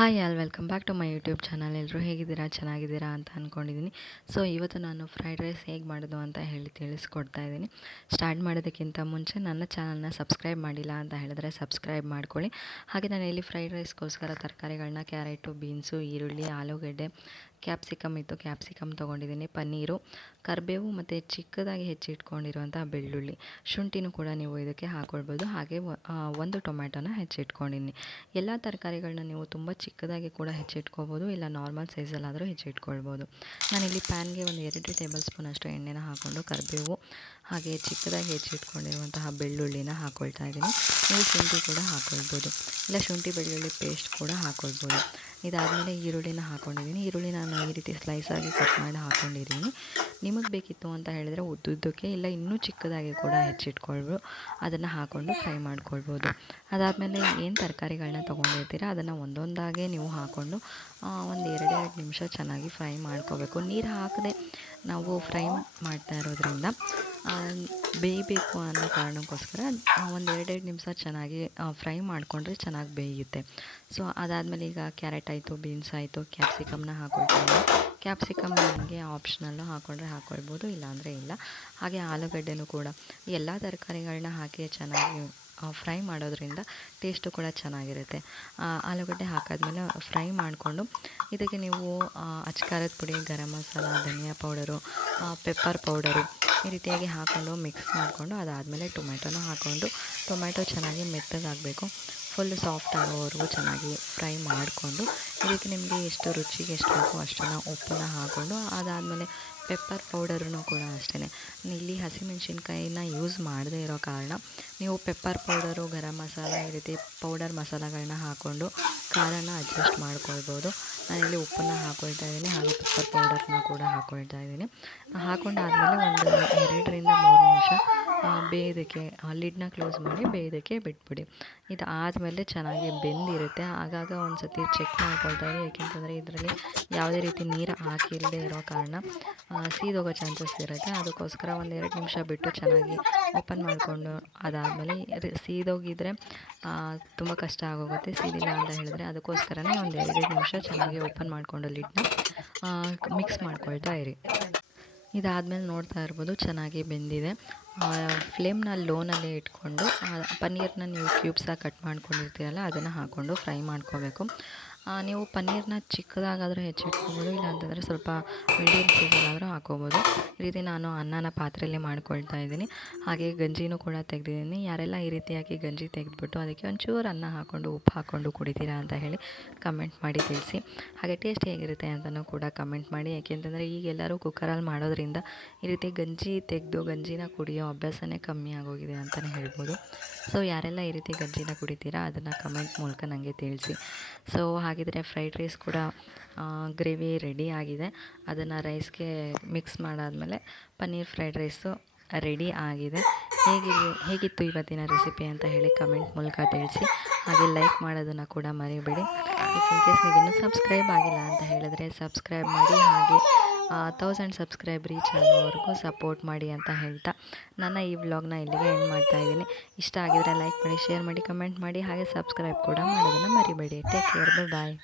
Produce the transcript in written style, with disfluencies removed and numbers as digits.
Hi all welcome back to my YouTube channel. ಎಲ್ಲರೂ ಹೇಗಿದ್ದೀರಾ, ಚೆನ್ನಾಗಿದ್ದೀರಾ ಅಂತ ಅಂದ್ಕೊಂಡಿದ್ದೀನಿ. ಸೊ ಇವತ್ತು ನಾನು ಫ್ರೈಡ್ ರೈಸ್ ಹೇಗೆ ಮಾಡೋದು ಅಂತ ಹೇಳಿ ತಿಳಿಸ್ಕೊಡ್ತಾ ಇದ್ದೀನಿ. ಸ್ಟಾರ್ಟ್ ಮಾಡೋದಕ್ಕಿಂತ ಮುಂಚೆ ನನ್ನ ಚಾನಲ್ನ ಸಬ್ಸ್ಕ್ರೈಬ್ ಮಾಡಿಲ್ಲ ಅಂತ ಹೇಳಿದ್ರೆ ಸಬ್ಸ್ಕ್ರೈಬ್ ಮಾಡ್ಕೊಳ್ಳಿ. ಹಾಗೆ ನಾನು ಇಲ್ಲಿ ಫ್ರೈಡ್ ರೈಸ್ಗೋಸ್ಕರ ತರಕಾರಿಗಳನ್ನ ಕ್ಯಾರೆಟು, ಬೀನ್ಸು, ಈರುಳ್ಳಿ, ಆಲೂಗಡ್ಡೆ, ಕ್ಯಾಪ್ಸಿಕಮ್ ಇತ್ತು, ಕ್ಯಾಪ್ಸಿಕಮ್ ತೊಗೊಂಡಿದ್ದೀನಿ, ಪನ್ನೀರು, ಕರಿಬೇವು ಮತ್ತು ಚಿಕ್ಕದಾಗಿ ಹೆಚ್ಚಿಟ್ಕೊಂಡಿರುವಂಥ ಬೆಳ್ಳುಳ್ಳಿ, ಶುಂಠಿನೂ ಕೂಡ ನೀವು ಇದಕ್ಕೆ ಹಾಕ್ಕೊಳ್ಬೋದು. ಹಾಗೆ ಒಂದು ಟೊಮ್ಯಾಟೋನ ಹೆಚ್ಚಿಟ್ಕೊಂಡಿದ್ದೀನಿ. ಎಲ್ಲ ತರಕಾರಿಗಳನ್ನ ನೀವು ತುಂಬ ಚಿಕ್ಕದಾಗಿ ಕೂಡ ಹೆಚ್ಚಿಟ್ಕೋಬೋದು, ಇಲ್ಲ ನಾರ್ಮಲ್ ಸೈಜಲ್ಲಾದರೂ ಹೆಚ್ಚಿಟ್ಕೊಳ್ಬೋದು. ನಾನಿಲ್ಲಿ ಪ್ಯಾನ್ಗೆ ಒಂದು 2 ಟೇಬಲ್ ಸ್ಪೂನ್ ಅಷ್ಟು ಎಣ್ಣೆನ ಹಾಕ್ಕೊಂಡು ಕರಿಬೇವು ಹಾಗೆ ಚಿಕ್ಕದಾಗಿ ಹೆಚ್ಚಿಟ್ಕೊಂಡಿರುವಂತಹ ಬೆಳ್ಳುಳ್ಳಿನ ಹಾಕ್ಕೊಳ್ತಾ ಇದ್ದೀನಿ. ನೀವು ಶುಂಠಿ ಕೂಡ ಹಾಕ್ಕೊಳ್ಬೋದು, ಇಲ್ಲ ಶುಂಠಿ ಬೆಳ್ಳುಳ್ಳಿ ಪೇಸ್ಟ್ ಕೂಡ ಹಾಕ್ಕೊಳ್ಬೋದು. ಇದಾದಮೇಲೆ ಈರುಳ್ಳಿನ ಹಾಕ್ಕೊಂಡಿದ್ದೀನಿ. ಈರುಳ್ಳಿ ನಾನು ಈ ರೀತಿ ಸ್ಲೈಸಾಗಿ ಕಟ್ ಮಾಡಿ ಹಾಕ್ಕೊಂಡಿದ್ದೀನಿ. ನಿಮಗೆ ಬೇಕಿತ್ತು ಅಂತ ಹೇಳಿದರೆ ಉದ್ದುದ್ದಕ್ಕೆ ಇಲ್ಲ ಇನ್ನೂ ಚಿಕ್ಕದಾಗಿ ಕೂಡ ಹೆಚ್ಚಿಟ್ಕೊಳ್ಬೋದು, ಅದನ್ನು ಹಾಕ್ಕೊಂಡು ಫ್ರೈ ಮಾಡ್ಕೊಳ್ಬೋದು. ಅದಾದಮೇಲೆ ಏನು ತರಕಾರಿಗಳನ್ನ ತೊಗೊಂಡಿರ್ತೀರ ಅದನ್ನು ಒಂದೊಂದಾಗೆ ನೀವು ಹಾಕ್ಕೊಂಡು ಒಂದು 2 ನಿಮಿಷ ಚೆನ್ನಾಗಿ ಫ್ರೈ ಮಾಡ್ಕೋಬೇಕು. ನೀರು ಹಾಕದೆ ನಾವು ಫ್ರೈ ಮಾಡ್ತಾ ಇರೋದ್ರಿಂದ ಬೇಯಬೇಕು ಅನ್ನೋ ಕಾರಣಕ್ಕೋಸ್ಕರ ಒಂದು 2 ನಿಮಿಷ ಚೆನ್ನಾಗಿ ಫ್ರೈ ಮಾಡಿಕೊಂಡ್ರೆ ಚೆನ್ನಾಗಿ ಬೇಯುತ್ತೆ. ಸೊ ಅದಾದಮೇಲೆ ಈಗ ಕ್ಯಾರೆಟ್ ಆಯಿತು, ಬೀನ್ಸ್ ಆಯಿತು, ಕ್ಯಾಪ್ಸಿಕಮ್ನ ಹಾಕ್ಕೊಳ್ತೀನಿ. ಕ್ಯಾಪ್ಸಿಕಮ್ ನಿಮಗೆ ಆಪ್ಷನಲ್ಲು ಹಾಕ್ಕೊಂಡ್ರೆ ಹಾಕ್ಕೊಳ್ಬೋದು, ಇಲ್ಲಾಂದರೆ ಇಲ್ಲ. ಹಾಗೆ ಆಲೂಗಡ್ಡೆನೂ ಕೂಡ ಎಲ್ಲ ತರಕಾರಿಗಳನ್ನ ಹಾಕಿ ಚೆನ್ನಾಗಿ ಫ್ರೈ ಮಾಡೋದ್ರಿಂದ ಟೇಸ್ಟು ಕೂಡ ಚೆನ್ನಾಗಿರುತ್ತೆ. ಆಲೂಗಡ್ಡೆ ಹಾಕಾದ್ಮೇಲೆ ಫ್ರೈ ಮಾಡಿಕೊಂಡು ಇದಕ್ಕೆ ನೀವು ಅಚ್ಕಾರದ ಪುಡಿ, ಗರಂ ಮಸಾಲ, ಧನಿಯಾ ಪೌಡರು, ಪೆಪ್ಪರ್ ಪೌಡರು ಈ ರೀತಿಯಾಗಿ ಹಾಕ್ಕೊಂಡು ಮಿಕ್ಸ್ ಮಾಡಿಕೊಂಡು ಅದಾದಮೇಲೆ ಟೊಮೆಟೊನ ಹಾಕ್ಕೊಂಡು ಟೊಮೆಟೊ ಚೆನ್ನಾಗಿ ಮೆತ್ತಗಾಗಬೇಕು, ಫುಲ್ ಸಾಫ್ಟ್ ಆಗೋವರೆಗೂ ಚೆನ್ನಾಗಿ ಫ್ರೈ ಮಾಡಿಕೊಂಡು ಇದಕ್ಕೆ ನಿಮಗೆ ಎಷ್ಟು ರುಚಿಗೆ ಎಷ್ಟು ಬೇಕೋ ಅಷ್ಟನ್ನು ಉಪ್ಪನ್ನ ಹಾಕ್ಕೊಂಡು ಅದಾದಮೇಲೆ ಪೆಪ್ಪರ್ ಪೌಡರೂ ಕೂಡ ಅಷ್ಟೇ. ಇಲ್ಲಿ ಹಸಿಮೆಣ್ಸಿನ್ಕಾಯಿನ ಯೂಸ್ ಮಾಡದೇ ಇರೋ ಕಾರಣ ನೀವು ಪೆಪ್ಪರ್ ಪೌಡರು, ಗರಂ ಮಸಾಲ ಈ ರೀತಿ ಪೌಡರ್ ಮಸಾಲಗಳನ್ನ ಹಾಕ್ಕೊಂಡು ಖಾರನ ಅಡ್ಜಸ್ಟ್ ಮಾಡ್ಕೊಳ್ಬೋದು. ನಾನಿಲ್ಲಿ ಉಪ್ಪನ್ನು ಹಾಕ್ಕೊಳ್ತಾ ಇದ್ದೀನಿ, ಹಾಗೆ ಪೆಪ್ಪರ್ ಪೌಡರ್ನ ಕೂಡ ಹಾಕ್ಕೊಳ್ತಾ ಇದ್ದೀನಿ. ಹಾಕ್ಕೊಂಡಾದಮೇಲೆ ಒಂದು 2ರಿಂದ 3 ನಿಮಿಷ ಬೇಯೋದಕ್ಕೆ ಲಿಡ್ನ ಕ್ಲೋಸ್ ಮಾಡಿ ಬೇಯೋದಕ್ಕೆ ಬಿಟ್ಬಿಡಿ. ಇದು ಆದಮೇಲೆ ಚೆನ್ನಾಗಿ ಬೆಂದಿರುತ್ತೆ. ಆಗಾಗ ಒಂದು ಸತಿ ಚೆಕ್ ಮಾಡ್ಕೊಳ್ತಾ ಇರಿ, ಏಕೆಂತಂದರೆ ಇದರಲ್ಲಿ ಯಾವುದೇ ರೀತಿ ನೀರು ಹಾಕಿಲ್ಲದೆ ಇರೋ ಕಾರಣ ಸೀದೋಗೋ ಚಾನ್ಸಸ್ ಇರುತ್ತೆ. ಅದಕ್ಕೋಸ್ಕರ ಒಂದು 2 ನಿಮಿಷ ಬಿಟ್ಟು ಚೆನ್ನಾಗಿ ಓಪನ್ ಮಾಡಿಕೊಂಡು ಅದಾದಮೇಲೆ ಸೀದೋಗಿದ್ರೆ ತುಂಬ ಕಷ್ಟ ಆಗೋಗುತ್ತೆ, ಸೀದಿಲ್ಲ ಅಂತ ಹೇಳಿದ್ರೆ ಅದಕ್ಕೋಸ್ಕರನೇ ಒಂದು 2 ನಿಮಿಷ ಚೆನ್ನಾಗಿ ಓಪನ್ ಮಾಡಿಕೊಂಡು ಲಿಡ್ನ ಮಿಕ್ಸ್ ಮಾಡ್ಕೊಳ್ತಾ ಇರಿ. ಇದಾದಮೇಲೆ ನೋಡ್ತಾ ಇರ್ಬೋದು ಚೆನ್ನಾಗಿ ಬೆಂದಿದೆ. ಫ್ಲೇಮ್ನ ಲೋನಲ್ಲೇ ಇಟ್ಕೊಂಡು ಪನ್ನೀರನ್ನ ನೀವು ಕ್ಯೂಬ್ಸಾಗಿ ಕಟ್ ಮಾಡ್ಕೊಂಡಿರ್ತೀರಲ್ಲ ಅದನ್ನು ಹಾಕ್ಕೊಂಡು ಫ್ರೈ ಮಾಡ್ಕೋಬೇಕು. ನೀವು ಪನ್ನೀರನ್ನ ಚಿಕ್ಕದಾಗಾದರೂ ಹೆಚ್ಚಿಟ್ಕೋಬೋದು, ಇಲ್ಲಾಂತಂದರೆ ಸ್ವಲ್ಪ ಮೀಡಿಯಮ್ ಸೈಜಲ್ಲಾದರೂ ಹಾಕ್ಕೋಬೋದು. ಈ ರೀತಿ ನಾನು ಅನ್ನನ ಪಾತ್ರೆಯಲ್ಲೇ ಮಾಡ್ಕೊಳ್ತಾ ಇದ್ದೀನಿ. ಹಾಗೆ ಗಂಜಿನೂ ಕೂಡ ತೆಗೆದಿದ್ದೀನಿ. ಯಾರೆಲ್ಲ ಈ ರೀತಿಯಾಗಿ ಗಂಜಿ ತೆಗೆದ್ಬಿಟ್ಟು ಅದಕ್ಕೆ ಒಂಚೂರು ಅನ್ನ ಹಾಕ್ಕೊಂಡು ಉಪ್ಪು ಹಾಕ್ಕೊಂಡು ಕುಡಿತೀರಾ ಅಂತ ಹೇಳಿ ಕಮೆಂಟ್ ಮಾಡಿ ತಿಳಿಸಿ. ಹಾಗೆ ಟೇಸ್ಟ್ ಹೇಗಿರುತ್ತೆ ಅಂತಲೂ ಕೂಡ ಕಮೆಂಟ್ ಮಾಡಿ, ಯಾಕೆಂತಂದರೆ ಈಗೆಲ್ಲರೂ ಕುಕ್ಕರಲ್ಲಿ ಮಾಡೋದ್ರಿಂದ ಈ ರೀತಿ ಗಂಜಿ ತೆಗೆದು ಗಂಜಿನ ಕುಡಿಯೋ ಅಭ್ಯಾಸನೇ ಕಮ್ಮಿ ಆಗೋಗಿದೆ ಅಂತಲೇ ಹೇಳ್ಬೋದು. ಸೊ ಯಾರೆಲ್ಲ ಈ ರೀತಿ ಗಂಜಿನ ಕುಡಿತೀರಾ ಅದನ್ನು ಕಮೆಂಟ್ ಮೂಲಕ ನನಗೆ ತಿಳಿಸಿ. ಸೊ ಹಾಗಿದ್ರೆ ಫ್ರೈಡ್ ರೈಸ್ ಕೂಡ ಗ್ರೇವಿ ರೆಡಿ ಆಗಿದೆ. ಅದನ್ನು ರೈಸ್ಗೆ ಮಿಕ್ಸ್ ಮಾಡಾದಮೇಲೆ ಪನ್ನೀರ್ ಫ್ರೈಡ್ ರೈಸು ರೆಡಿ ಆಗಿದೆ. ಹೇಗಿತ್ತು ಇವತ್ತಿನ ರೆಸಿಪಿ ಅಂತ ಹೇಳಿ ಕಮೆಂಟ್ ಮೂಲಕ ತಿಳಿಸಿ. ಹಾಗೆ ಲೈಕ್ ಮಾಡೋದನ್ನು ಕೂಡ ಮರಿಬೇಡಿ. ಇನ್ ಕೇಸ್ ನೀವು ಇನ್ನೂ ಸಬ್ಸ್ಕ್ರೈಬ್ ಆಗಿಲ್ಲ ಅಂತ ಹೇಳಿದ್ರೆ ಸಬ್ಸ್ಕ್ರೈಬ್ ಮಾಡಿ, ಹಾಗೆ 1000 ಸಬ್ಸ್ಕ್ರೈಬ್ ರೀಚ್ ಆಗೋವರೆಗೂ ಸಪೋರ್ಟ್ ಮಾಡಿ ಅಂತ ಹೇಳ್ತಾ ನನ್ನ ಈ ವ್ಲಾಗ್ನ ಇಲ್ಲಿಗೆ ಎಂಡ್ ಮಾಡ್ತಾಯಿದ್ದೀನಿ. ಇಷ್ಟ ಆಗಿದರೆ ಲೈಕ್ ಮಾಡಿ, ಶೇರ್ ಮಾಡಿ, ಕಮೆಂಟ್ ಮಾಡಿ, ಹಾಗೆ ಸಬ್ಸ್ಕ್ರೈಬ್ ಕೂಡ ಮಾಡೋದನ್ನು ಮರಿಬೇಡಿ. ಟೇಕ್ ಕೇರ್, ಬಾಯ್.